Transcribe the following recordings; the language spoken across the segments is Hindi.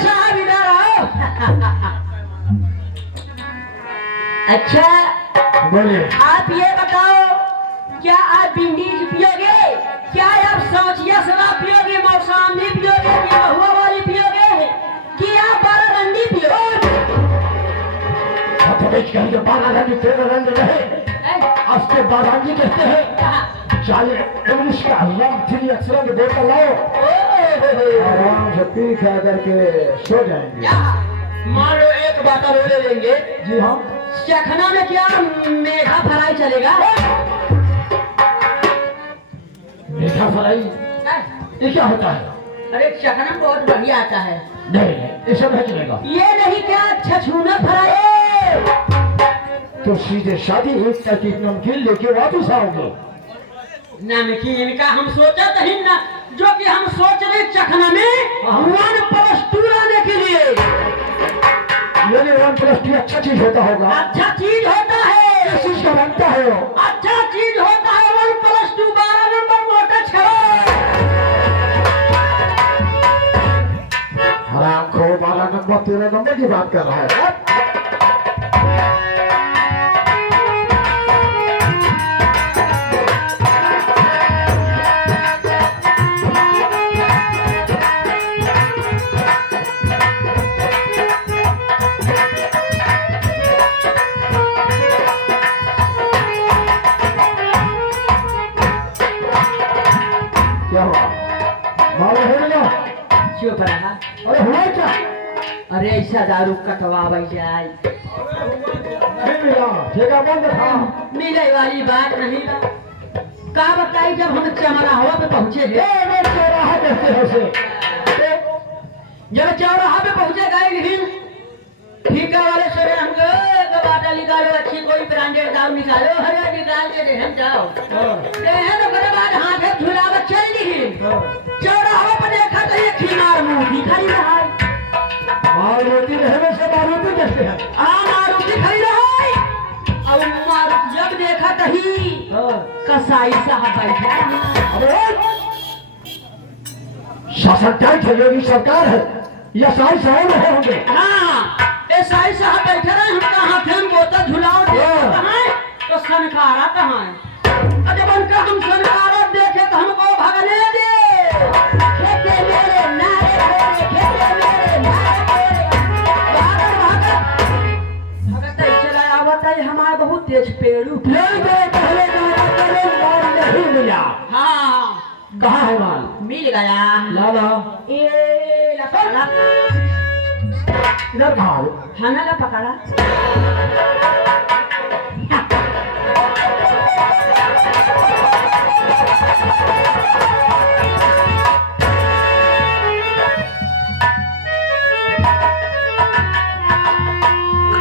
साहब इधर आओ। अच्छा बोलिए। आप ये बताओ, क्या आप विंडीज पियोगे? क्या आप सौचिया शराब पियोगे, मौसामी पियोगे, कि महुआ वाली पियोगे, कि आप 12 रंडी पियोगे? कहेंगे 12 रंग 13 रंग रहे, आज के 12 रंगी कहते हैं। चाहिए इंग्लिश का रंग 3 अक्षरों की बोतल लाओ, आराम से पी खा करके सो जाएंगे। मान लो एक बोतल ले लेंगे। जी हाँ। चखना में क्या मेघा फ्राई चलेगा? मीठा फ्राई ये क्या होता है? अरे चखना बहुत बढ़िया आता है। नहीं, ये सब नहीं चलेगा। ये नहीं क्या छछूना फ्राई? तो सीधे शादी एक पैकेट नमकीन लेके वापस आओगे? नमकीन का हम सोचा नहीं ना, जो कि हम सोच रहे चखना में 1+2 लाने के लिए। ये 1+2 अच्छा चीज होता होगा। अच्छा चीज होता है। किस चीज का बनता है वो? अच्छा चीज होता है 1+2 12 नंबर मोटा छड़ा। हराम खो 12 नंबर 13 नंबर की बात कर रहा है। क्या हुआ? मालूम है ना? चुप रहा। अरे हुआ क्या? अरे ऐसा दारू कटवाई जाए, नहीं मिला, ठेका बंद था। मिले वाली बात नहीं। का बताई, जब हम चमराहा पे पहुंचे हैं, चौराहा कहते हैं उसे। जब चौराहा पे पहुंचे गए, लेकिन ठीका वाले से हमको बाटा निकालो, अच्छी कोई ब्रांडेड दारू निकालो। हरे निकाल के देहन जाओ। देहन ओकरे बाद हाथ झुलावत चल दी। चौराहा पे देखा तो ये खिनार मूर्ति खड़ी रहा। मारुति रहने से मारुति कहते हैं। मारुति खड़ी रहा। और मारुति जब देखा तही कसाई साहब बैठा। अबे शासन क्या योगी सरकार है, ये सारी साहब रहे होंगे। हाँ, साई साहब बैठे रहे। हम कहाँ थे? हम बोतल झुलाओ कहाँ है? तो सनकारा कहाँ है? जब उनका हम सनकारा देखे तो हमको भगने दे। खेते मेरे नारे मेरे, खेते मेरे नारे मेरे। भगत चला आवत है हमारा बहुत तेज पेड़ू। पहले माल नहीं मिला। हाँ, कहाँ है माल? मिल गया। लाला ए लपड़ा इधर खाओ। खाना ला पकड़ा।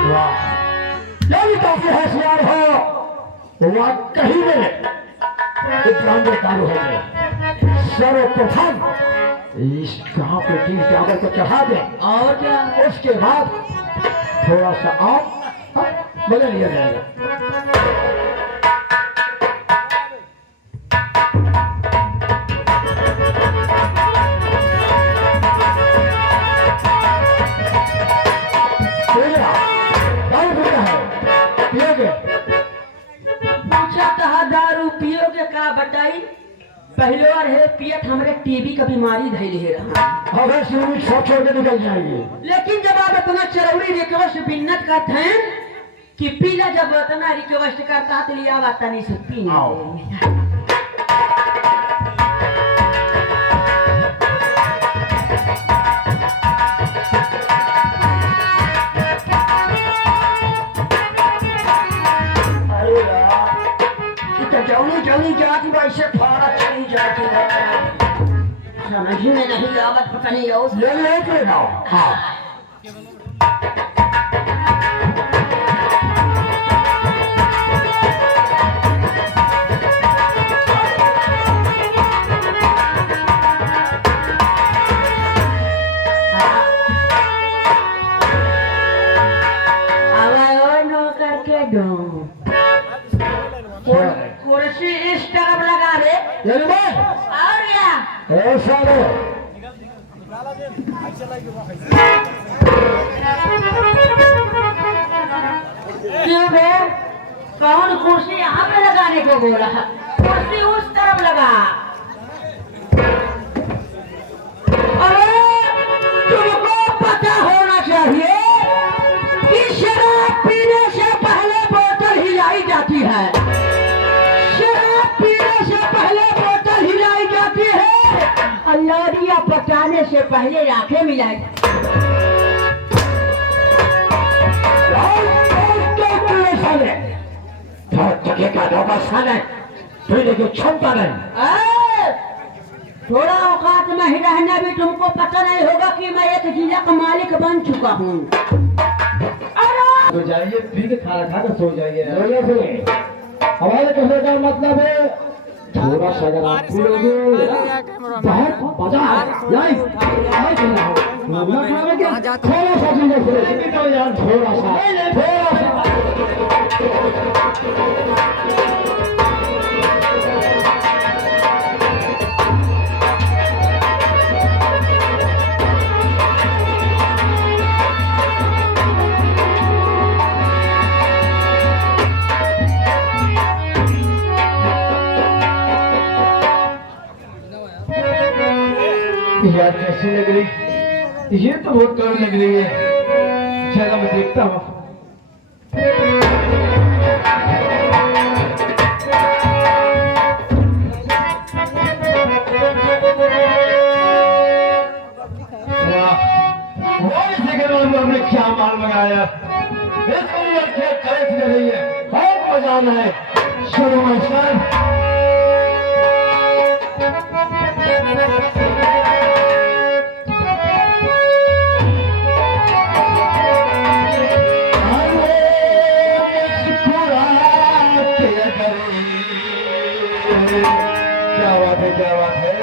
वाह, यही काफी होशियार हो। वह कहीं में ब्रांडेड दारू है। सर्वप्रथम इस गांव के 30 टावर को चढ़ा दे, और क्या? उसके बाद थोड़ा सा आम बदल लिया जाएगा। पूछा कहा दारू पियोगे का बताई? पहले और है पियत हमरे टीबी का बीमारी धैल है रहा। अगर शुरू छोड़ छोड़ के निकल जाएंगे। लेकिन जब आप इतना चरौरी रिक्वेस्ट बिन्नत करते हैं कि पीला, जब इतना रिक्वेस्ट करता है तो लिया बात नहीं से पीने। जौनी जाती वैसे फाड़ा चली जाती है, समझ में नहीं आवत। पता नहीं और ले लेके जाओ। हाँ, कुर्सी इस तरफ लगा दे। और क्या? ऐसा कौन कुर्सी यहाँ पे लगाने को बोला? कुर्सी उस तरफ लगा। अरे तुमको पता होना चाहिए कि शराब पीने से पहले बोतल हिलाई जाती है। शराब पीने से पहले बोतल हिलाई जाती है। अल्लाह पकाने से पहले आंखें मिलाई जाती है। क्षमता नहीं। थोड़ा औकात में ही रहना भी तुमको पता नहीं होगा कि मैं एक जिला का मालिक बन चुका हूँ। तो जाइए पी के खाना खाकर सो जाइए। हमारे कहने का मतलब है थोड़ा सा अगर आप पियोगे बहुत मजा आएगा। थोड़ा सा थोड़ा सा यार कैसी लग रही? ये तो बहुत कड़वी लग रही है। चलो मैं देखता हूँ। हमने क्या माल मंगाया? इसको क्या कैसे लग रही है? बहुत मजा आ रहा है। चलो मास्टर क्या बात है, क्या बात है।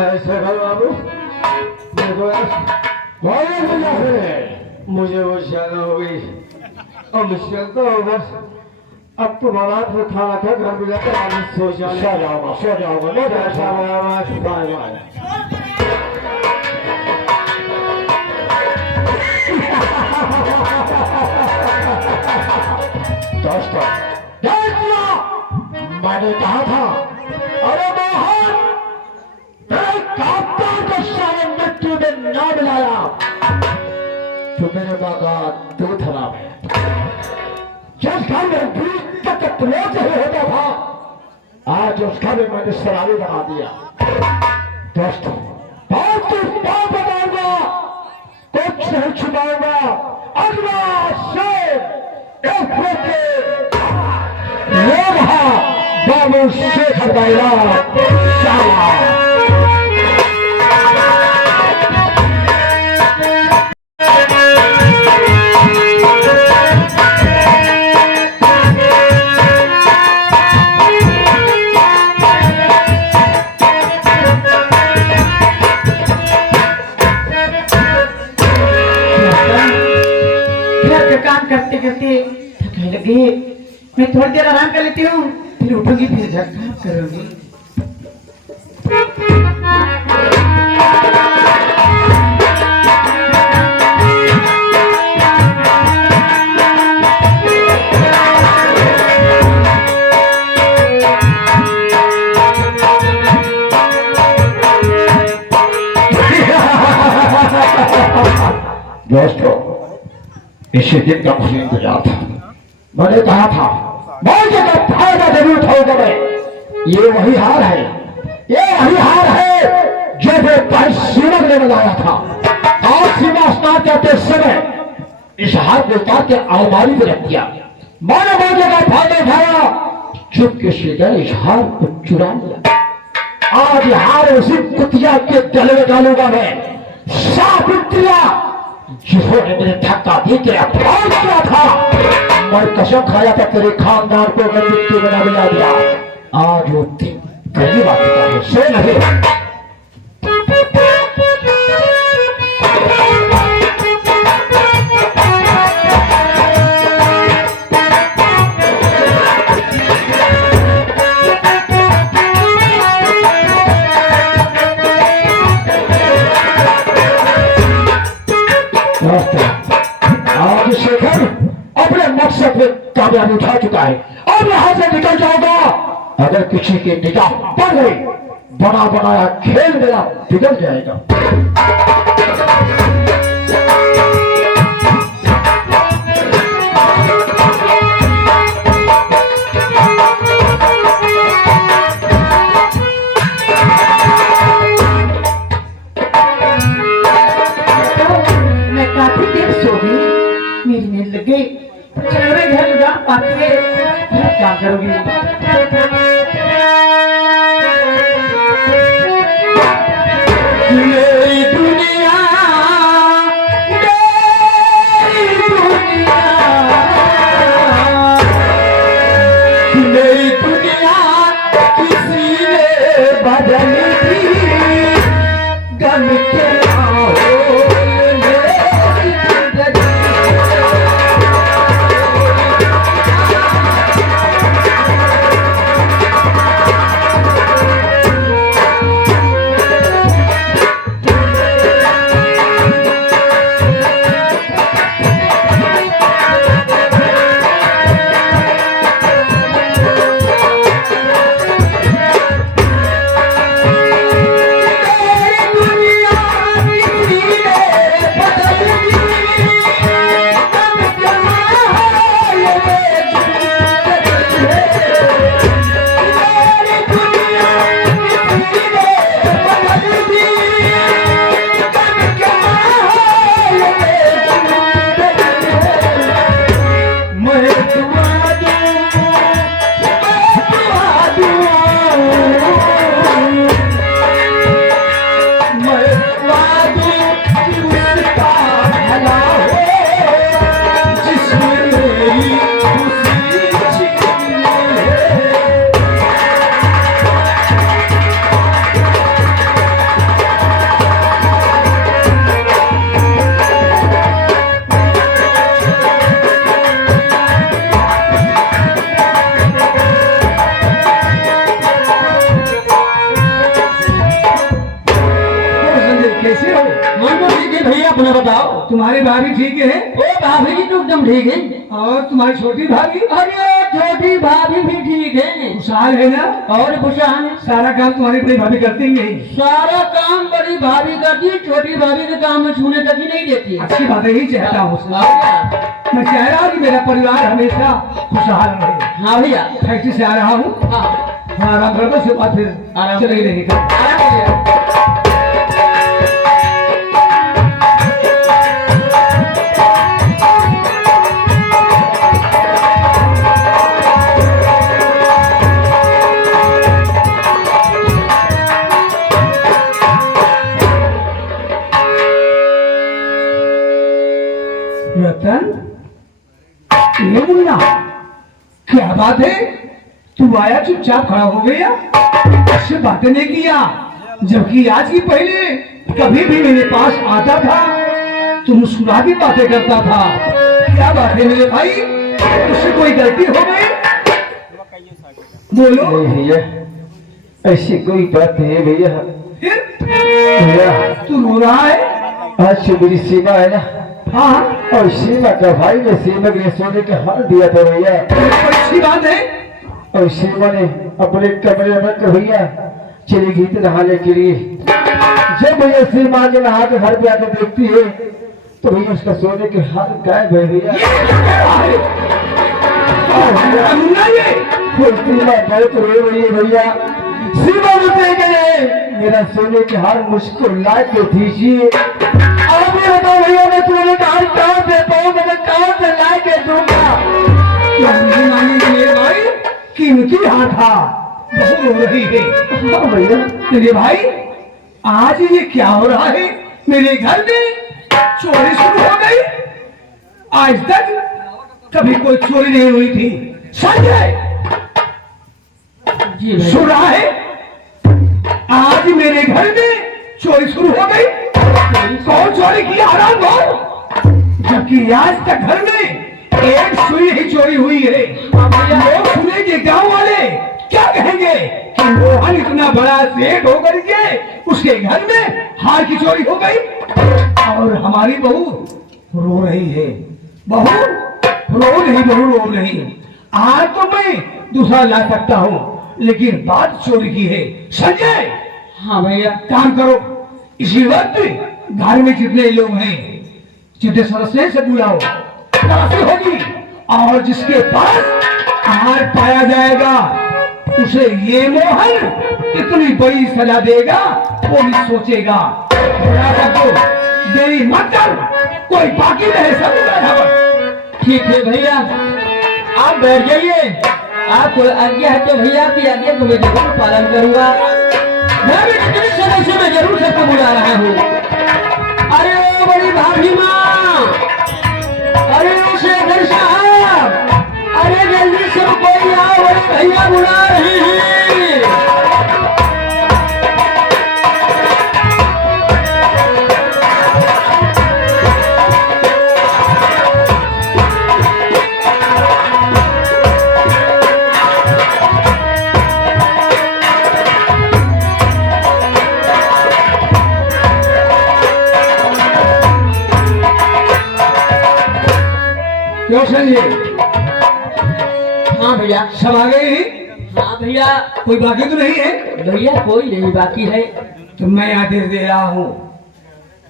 ऐसे करो बाबू, मेरे को मुझे वो शाला हो गई। अब मुश्किल तो हो बस। अब तुम्हारा तो खाना था घर मिला तो आज सो जाऊंगा नहीं ऐसा बाय बाय। दोस्तों मैंने कहा था, अरे मोहन कांता को सारे मृत्यु में न मिलाया तो मेरे माँ का दूध हराम है। जिस घर में बीच तक क्रोध नहीं होता था, आज उस घर में मैंने शराबी बना दिया। दोस्तों बहुत कुछ बात बताऊंगा, कुछ नहीं छुपाऊंगा। अगला शेर एक वो रहा बाबू शेखर का इलाज। काम करते करते थकने लगी, मैं थोड़ी देर आराम कर लेती हूँ, फिर उठूंगी, फिर काम करूंगी। दोस्तों इसी दिन का मुझे इंतजार था। मैंने कहा था मैं जगह फायदा जरूर उठाऊंगा। मैं ये वही हार है, ये वही हार है जो वो भाई सीमक ने बनाया था। आज सीमा स्नान करते समय इस हार को उतार के अलमारी में रख दिया। मैंने वो जगह फायदा उठाया, चुपके से गए इस हार को चुरा लिया। आज हार उसी कुतिया के गले में डालूंगा मैं। साफ कुतिया जिन्होंने मेरे धक्का दे के अपमान किया था, मैं कसम खाया था तेरे खानदान को मैं मिट्टी में न मिला दिया। आज वो दिन करीब आ चुका है। सो नहीं आज शेखर अपने मकसद में कामयाबी उठा चुका है। अब यहां से निकल जाऊंगा। अगर किसी की निगाह पड़ गई, बना बनाया खेल मेरा बिगड़ जाएगा। मैं काफी देर सो गई, मेरी नींद लग गई। चलो मैं घर जा पाती है, क्या करोगी? मेरी दुनिया, मेरी दुनिया किसी ने बदल दी। गम के खुशी तुम्हारी भाभी ठीक है? ओ भाभी जी तो एकदम ठीक है। और तुम्हारी छोटी भाभी? अरे छोटी भाभी भी ठीक है। खुशहाल है ना? और खुशहाल है। सारा काम तुम्हारी बड़ी भाभी करती नहीं? सारा काम बड़ी भाभी करती, छोटी भाभी के काम में छूने तक ही नहीं देती। अच्छी बात है, यही चाहता हूँ। हाँ मैं चाह रहा हूँ कि मेरा परिवार हमेशा खुशहाल रहे। भैया। फैक्ट्री से आ रहा हूँ, हाँ आराम कर दो, उसके बाद फिर आराम चले रहेगा। आराम कीजिए। रतन, ये मुन्ना, क्या बात है? तू आया चुपचाप खड़ा हो गया, अच्छी बातें नहीं किया, जबकि आज की पहले कभी भी मेरे पास आता था तो मुस्कुरा की बातें करता था। क्या बात है मेरे भाई, उससे कोई गलती हो गई? बोलो। नहीं भैया, ऐसी कोई बात नहीं है भैया। फिर भैया तू रो रहा है? आज से मेरी सीमा है ना, हाँ, और सीमा का भाई ने सीमा के लिए सोने के हार दिया था भैया। ये अच्छी बात है। और सीमा ने अपने कमरे में कर भैया चली गई थी नहाने के लिए। जब भैया सीमा के नहा के घर पे आकर देखती है तो भैया उसका सोने के हार गायब है भैया। ये क्या कह रहा है? और मुन्ना ये वो सीमा बहुत रो रही है भैया। सीमा मुझे गए मेरा सोने के हार मुझको ला के दीजिए। अब ये बताओ भैया, मैं सोने का हार कहाँ से पाऊँ, मैं कहाँ से ला के दूंगा? मेरे भाई कीमती हार था, बहुत रो रही है। हाँ भैया। मेरे भाई आज ये क्या हो रहा है? मेरे घर में चोरी शुरू हो गई। आज तक कभी कोई चोरी नहीं हुई थी। संजय जी भैया। सुन रहा है? आज मेरे घर में चोरी शुरू हो गई। कौन चोरी किया? हराम कौन? जबकि आज तक घर में एक सुई ही चोरी हुई है। लोग सुनेंगे, गांव वाले क्या कहेंगे कि मोहन इतना बड़ा सेठ होकर के उसके घर में हार की चोरी हो गई। और हमारी बहू रो रही है। बहू रो नहीं, बहू रो नहीं। आज तो मैं दूसरा ला सकता हूँ, लेकिन बात चोरी की है। संजय, हाँ भैया। काम करो, इसी वक्त घर में जितने लोग हैं, जितने सदस्य हैं, सब बुलाओ, तलाशी होगी। और जिसके पास हार पाया जाएगा उसे ये मोहन इतनी बड़ी सजा देगा वो नहीं सोचेगा। बुला सकते, देरी मत कर, कोई बाकी रहे सब बुला। ठीक है भैया, आप बैठ जाइए। आपको आज्ञा है तो भैया की आज्ञा को मैं जरूर पालन करूंगा। मैं भी कितने समय से मैं जरूर सबको बुला रहा हूँ। अरे ओ बड़ी भाभी माँ, अरे ओ शेखर साहब, अरे जल्दी सब कोई आओ, बड़े भैया बुला रहे हैं। क्यों संजय? हाँ भैया। सब आ गए हैं? हाँ भैया। कोई बाकी तो नहीं है? भैया कोई नहीं बाकी है। तो मैं आदेश दे रहा हूँ,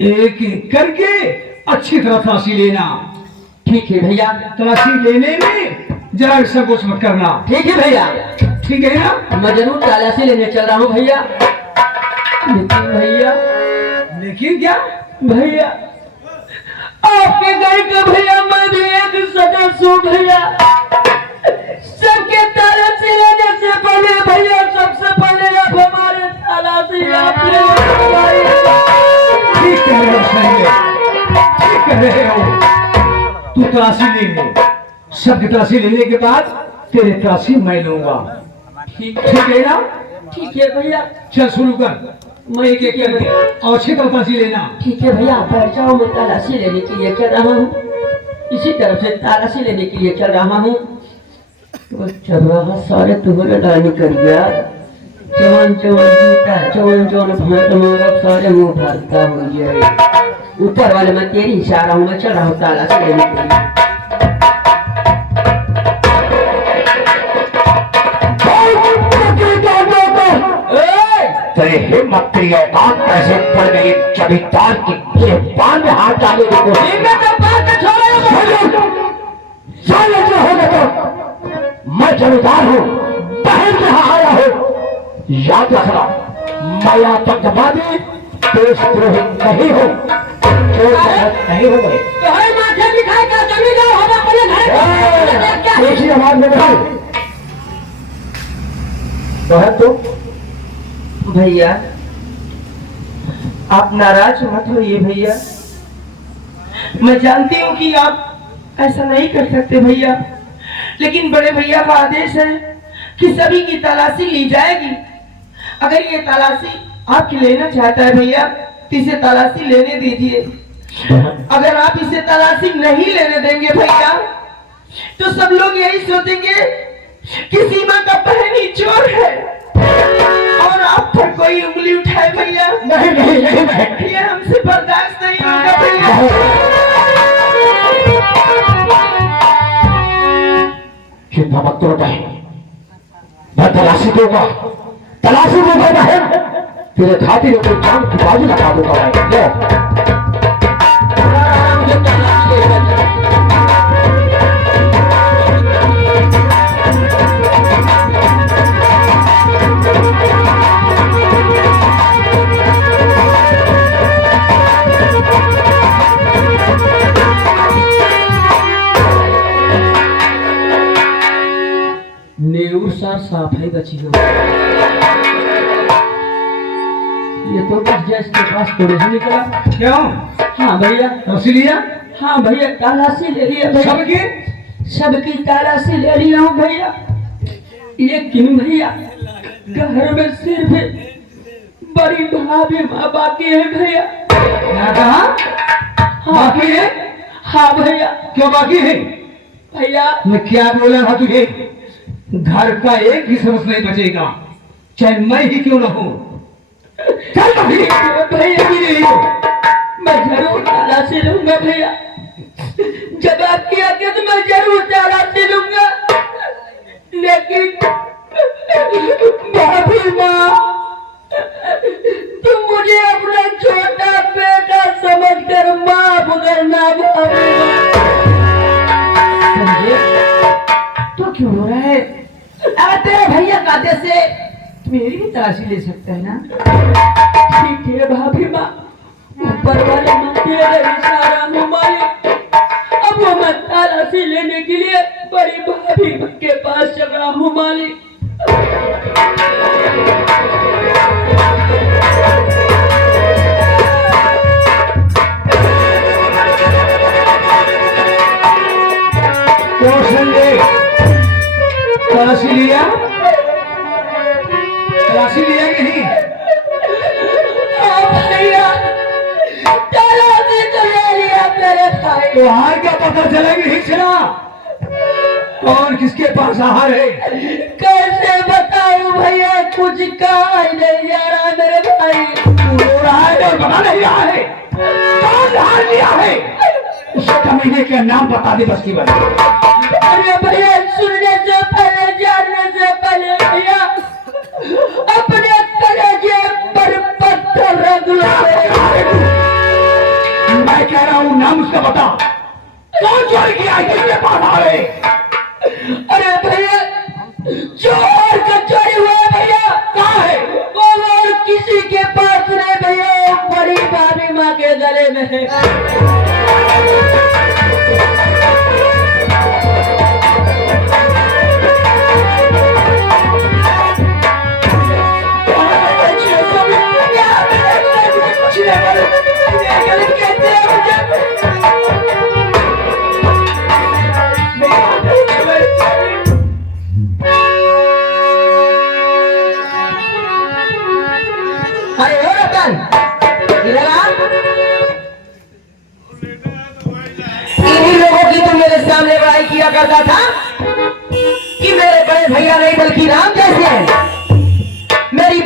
एक एक करके अच्छी तरह तलाशी लेना। ठीक है भैया। तलाशी लेने में जरा संकोच मत करना। ठीक है भैया। ठीक है ना? मैं जरूर तलाशी लेने चल रहा हूँ भैया। लेकिन भैया, लेकिन क्या? भैया आपके घर का भैया मैं भी एक सदस्य हूँ भैया। सबके तलाशी लेने से पहले भैया, सबसे पहले आप हमारे तलाशी आप ले। ठीक कह रहे हो संजय, ठीक कह रहे हो। तू तलाशी ले ले, सबकी तलाशी लेने के बाद तेरे तलाशी मैं लूंगा। ठीक ठीक है ना? ठीक है भैया। चल शुरू कर, मैं एक एक करके और अच्छी तरह तलाशी लेना। ठीक है भैया, बैठ जाओ। मैं तलाशी लेने के लिए चल रहा हूँ। इसी तरफ से तलाशी लेने के लिए चल रहा हूँ। तो चल रहा सारे तुम्हारे लाने कर गया। चवन चवन जूता चवन चवन भाट मोरब सारे मुंह भरता हो जाए ऊपर वाले मैं तेरी इशारा हूँ मैं चढ़ रहा हूँ ताला से लेने के लिए तेरे हिम्मत तेरी औकात कैसे पड़ गई चबितार की बाल में हाथ डाले देखो मैं जमींदार हूँ बहन यहाँ आया हूँ याद रखना मैं आतंकवादी देशद्रोही नहीं हूँ नहीं हो गए एक ही आवाज में नहीं तो है तो भैया आप नाराज मत होइए भैया मैं जानती हूँ कि आप ऐसा नहीं कर सकते भैया लेकिन बड़े भैया का आदेश है कि सभी की तलाशी ली जाएगी अगर ये तलाशी आपकी लेना चाहता है भैया तो इसे तलाशी लेने दीजिए अगर आप इसे तलाशी नहीं लेने देंगे भैया तो सब लोग यही सोचेंगे कि सीमा का बहन ही चोर है और आप पर कोई उंगली उठाए भैया नहीं नहीं नहीं नहीं ये हमसे बर्दाश्त नहीं होगा भैया चिंता मत करो बहन मैं तलाशी दूंगा बहन तेरे खातिर अपनी जान की बाजी लगा दूंगा लो नेऊर सार साफ है बची हो ये तो बस गैस के पास थोड़े से निकला क्यों हाँ भैया तलाशी लिया हाँ भैया तलाशी ले लिया भैया सबकी तलाशी ले लिया हूँ भैया लेकिन भैया घर में सिर्फ बड़ी भाभी माँ बाकी है भैया क्या कहा बाकी है हाँ भैया क्यों बाकी है भैया मैं क्या बोला था तुझे घर का एक भी सदस्य नहीं बचेगा चाहे मैं ही क्यों ना हूं चल भैया मैं जरूर तलाशी लूंगा भैया जब आपकी आज्ञा तो मैं जरूर तलाशी लूंगा लेकिन भाभी माँ तुम मुझे अपना छोटा बेटा समझकर माफ करना भाभी तो क्यों हो रहा है अगर तेरे भैया का आदेश से मेरी भी तलाशी ले सकता है ना ठीक है भाभी माँ ऊपर वाले मंदिर इशारा हूँ मालिक अब वो मैं तलाशी लेने के लिए बड़ी भाभी माँ के पास चल रहा हूँ मालिक तलाशी लिया तलाशी लिया कि नहीं भैया तलाशी तो ले लिया मेरे भाई तो हार का पता चलेगा नहीं चला कौन किसके पास आहार है कैसे बताऊं भैया कुछ कहा नहीं जा रहा मेरे भाई तू रो रहा है और बता नहीं रहा है कौन हार लिया है उस कमीने के नाम बता दे बस की बात अरे भैया सुनने से पहले जानने से पहले भैया अपने कलेजे पर पत्थर रख लो मैं कह रहा हूँ नाम उसका बता कौन चोरी किया है किसके पास आ रहे अरे भैया चोर का चोरी हुआ है भैया कहाँ है वो और किसी के पास नहीं भैया बड़ी भाभी माँ के गले में है इन्हीं लोगों की तुम मेरे सामने बड़ाई किया करता था कि मेरे बड़े भैया नहीं बल्कि राम जैसे हैं मेरी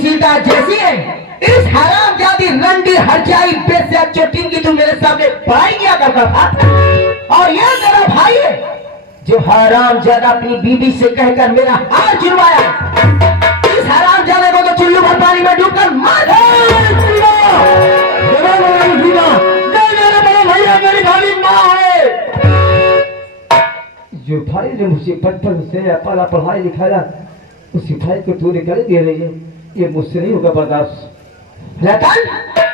सीता जैसी है, इस हराम जाति रंडी हरजाई बेस्या चोटिन की तू मेरे सामने पढ़ाई किया करता था। और ये तेरा भाई है जो हराम ज्यादा अपनी बीवी से कहकर मेरा हार जुड़वाया। इस हराम जाने को तो चुल्लू भर पानी में डूबकर मार दे। भैया मेरी भाभी माँ है। जो भाई ने मुझे बचपन से पला पढ़ाई लिखाया, उसी भाई को तू निकाल दे रही है, ये मुझसे नहीं होगा बर्दाश्त। रतन,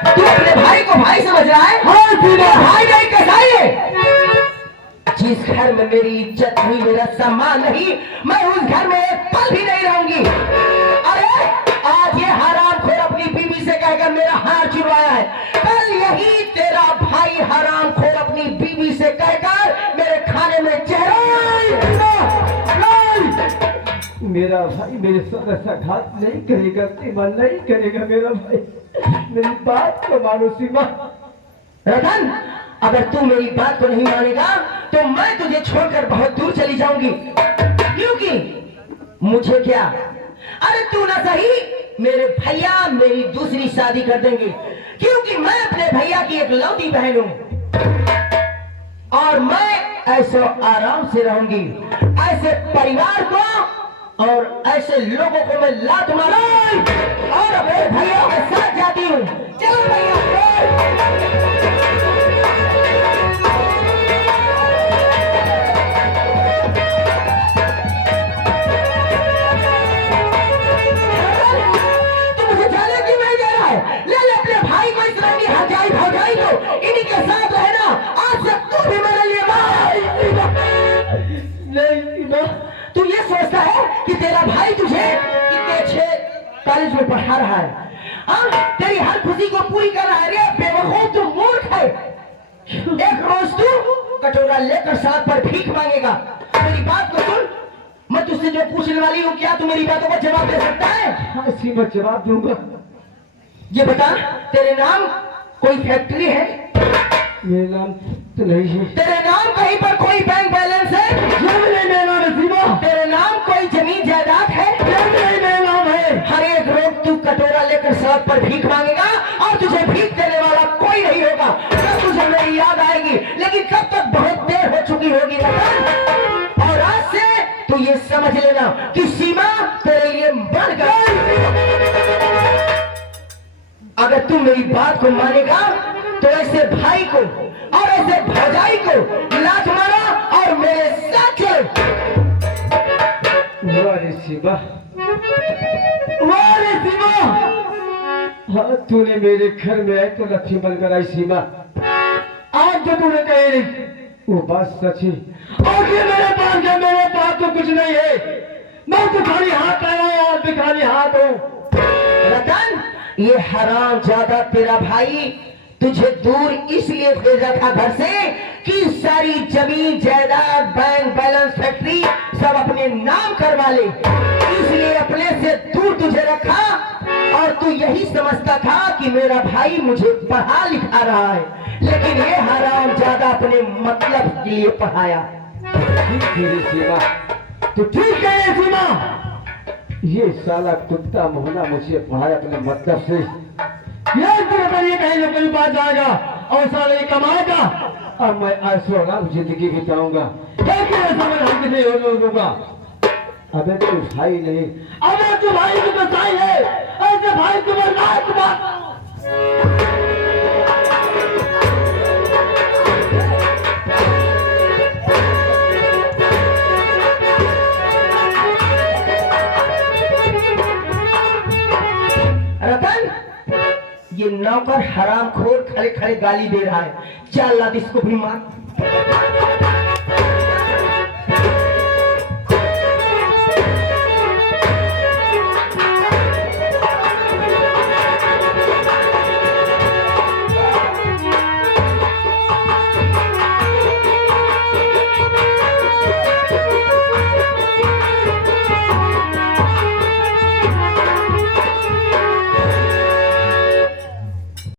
तू अपने भाई को भाई समझ रहा है? हाँ सीमा, भाई नहीं कसाई है। जिस घर में मेरी इज्जत हुई, मेरा सम्मान नहीं, मैं उस घर में एक पल भी नहीं रहूंगी। अरे आज ये हरामखोर अपनी बीवी से कहकर मेरा हार चुराया है, कल यही तेरा भाई हरामखोर अपनी बीवी से कहकर मेरे खाने में चेहरा। मेरा भाई मेरे साथ ऐसा घात नहीं करेगा सीमा, नहीं करेगा मेरा भाई। मेरी बात को मानो सीमा। रतन, अगर तू मेरी बात को नहीं मानेगा तो मैं तुझे छोड़कर बहुत दूर चली जाऊंगी। क्योंकि मुझे क्या, अरे तू ना सही, मेरे भैया मेरी दूसरी शादी कर देंगे। क्योंकि मैं अपने भैया की एक लौती बहन हूं और मैं ऐसे आराम से रहूंगी। ऐसे परिवार को और ऐसे लोगों को मैं लात मारूं और अपने भैया के साथ जाती हूं। चलो भैया। इन्हीं के साथ रहना, आज से तू भी मेरे लिए भाई। नहीं, तू ये सोचता है कि तेरा भाई तुझे इतने अच्छे कॉलेज में पढ़ा रहा है, हाँ? तेरी हर खुशी को पूरी कर रहा है। रे बेवकूफ, तू मूर्ख है। एक रोज तू कटोरा लेकर साथ पर भीख मांगेगा। मेरी बात को सुन, मैं तुझसे जो पूछने वाली हूँ, क्या तू मेरी बातों का जवाब दे सकता है? हाँ सीमा, जवाब दूंगा। ये बता, तेरे नाम कोई फैक्ट्री है? मेरा नाम तो नहीं है। तेरे नाम कहीं पर कोई बैंक बैलेंस है? मेरा नाम है सीमा। तेरे नाम कोई जमीन जायदाद है? मेरा नाम है। हर एक रोज तू कटोरा लेकर सड़क पर भीख मांगेगा और तुझे भीख देने वाला कोई नहीं होगा। तब तुझे मेरी याद आएगी, लेकिन कब तक बहुत देर हो चुकी होगी रतन। और आज से तू ये समझ लेना कि सीमा तेरे लिए बढ़ गई। अगर तू मेरी बात को मानेगा तो ऐसे भाई को और ऐसे भौजाई को लात मारा और मेरे साथ चल। वारे सीमा, वारे सीमा। हाँ, तूने मेरे घर में आए तो लक्ष्मी बनकर आई सीमा। आज जो तूने कही वो बात सच है। और ये मेरे पास तो कुछ नहीं है। मैं तो खाली हाथ आया हूँ और भिखारी हाथ हूँ। रतन, ये हराम ज्यादा तेरा भाई तुझे दूर इसलिए भेजा था घर से कि सारी जमीन जायदाद बैंक बैलेंस फैक्ट्री सब अपने नाम करवा ले। इसलिए अपने से दूर तुझे रखा और तू यही समझता था कि मेरा भाई मुझे पढ़ा लिखा रहा है, लेकिन ये हराम ज्यादा अपने मतलब के लिए पढ़ाया। मेरी सीमा, तो ठीक है सीमा। ये साला कुत्ता मोहना मुझे पढ़ाया अपने मतलब से। ये कहीं ना कहीं पास जाएगा और साला ये कमाएगा और मैं ऐसा आराम जिंदगी बिताऊंगा। लेकिन ऐसा मैं हम नहीं होने दूंगा। अबे तू भाई नहीं, अबे तू भाई की कसाई है। ऐसे भाई को मैं लात मारूं। रतन, ये नौकर हरामखोर खड़े खड़े गाली दे रहा है। चल लात इसको भी मार।